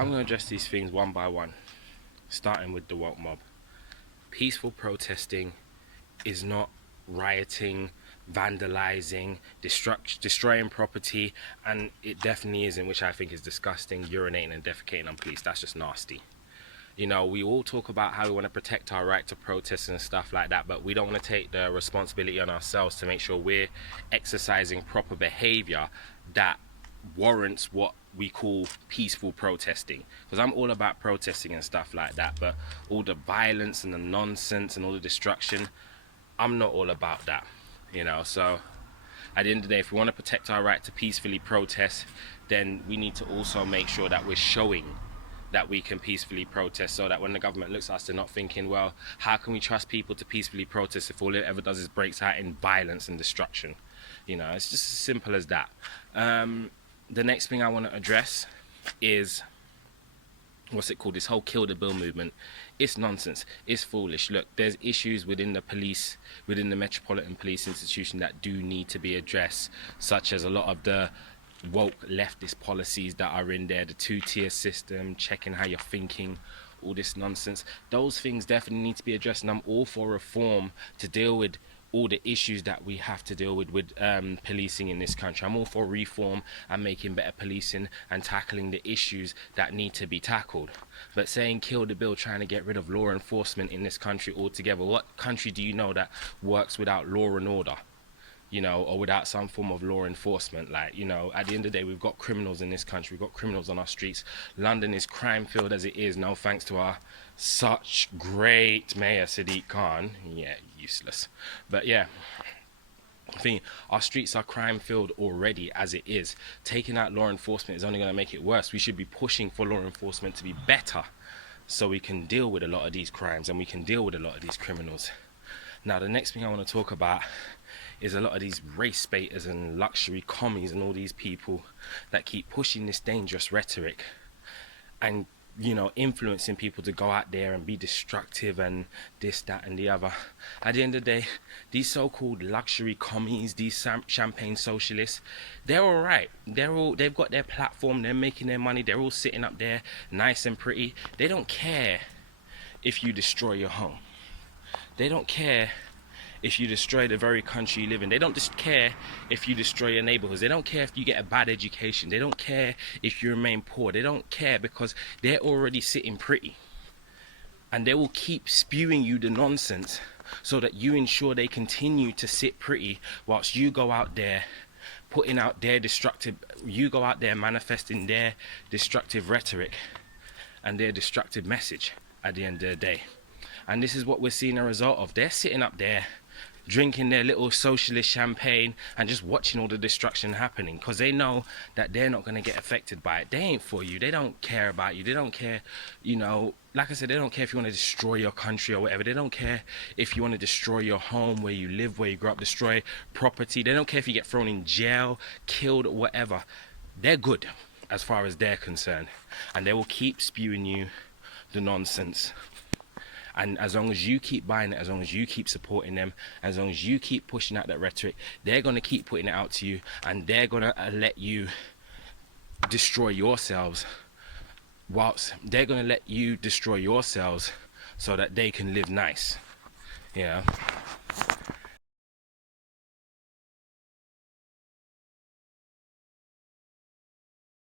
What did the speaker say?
I'm going to address these things one by one, starting with the woke mob. Peaceful protesting is not rioting, vandalizing, destroying property, and it definitely isn't, which I think is disgusting, urinating and defecating on police. That's just nasty. You know, we all talk about how we want to protect our right to protest and stuff like that, but we don't want to take the responsibility on ourselves to make sure we're exercising proper behavior that warrants what we call peaceful protesting. Because I'm all about protesting and stuff like that, but all the violence and the nonsense and all the destruction, I'm not all about that, you know. So at the end of the day, if we want to protect our right to peacefully protest, then we need to also make sure that we're showing that we can peacefully protest, so that when the government looks at us, they're not thinking, well, how can we trust people to peacefully protest if all it ever does is breaks out in violence and destruction? You know, it's just as simple as that. The next thing I want to address is, this whole kill the bill movement. It's nonsense. It's foolish. Look, there's issues within the police, within the Metropolitan Police Institution, that do need to be addressed, such as a lot of the woke leftist policies that are in there, the two-tier system, checking how you're thinking, all this nonsense. Those things definitely need to be addressed, and I'm all for reform to deal with all the issues that we have to deal with policing in this country. I'm all for reform and making better policing and tackling the issues that need to be tackled. But saying kill the bill, trying to get rid of law enforcement in this country altogether, what country do you know that works without law and order? You know, or without some form of law enforcement? Like, you know, at the end of the day, we've got criminals in this country. We've got criminals on our streets. London is crime-filled as it is, no thanks to our such great mayor, Sadiq Khan. Yeah, useless. But yeah, I think our streets are crime-filled already as it is. Taking out law enforcement is only going to make it worse. We should be pushing for law enforcement to be better, so we can deal with a lot of these crimes and we can deal with a lot of these criminals. Now, the next thing I want to talk about is a lot of these race baiters and luxury commies and all these people that keep pushing this dangerous rhetoric and, you know, influencing people to go out there and be destructive and this, that and the other. At the end of the day, these so-called luxury commies, these champagne socialists, they're all right. They've got their platform, they're making their money, they're all sitting up there nice and pretty. They don't care if you destroy your home. They don't care if you destroy the very country you live in. They don't just care if you destroy your neighborhoods. They don't care if you get a bad education. They don't care if you remain poor. They don't care, because they're already sitting pretty. And they will keep spewing you the nonsense so that you ensure they continue to sit pretty, whilst you go out there putting out their manifesting their destructive rhetoric and their destructive message at the end of the day. And this is what we're seeing a result of. They're sitting up there drinking their little socialist champagne and just watching all the destruction happening, because they know that they're not going to get affected by it. They ain't for you. They don't care about you. They don't care, you know, like I said, they don't care if you want to destroy your country or whatever. They don't care if you want to destroy your home, where you live, where you grew up, destroy property. They don't care if you get thrown in jail, killed, or whatever. They're good as far as they're concerned, and they will keep spewing you the nonsense. And as long as you keep buying it, as long as you keep supporting them, as long as you keep pushing out that rhetoric, they're going to keep putting it out to you, and they're going to let you destroy yourselves, whilst they're going to let you destroy yourselves so that they can live nice. You know?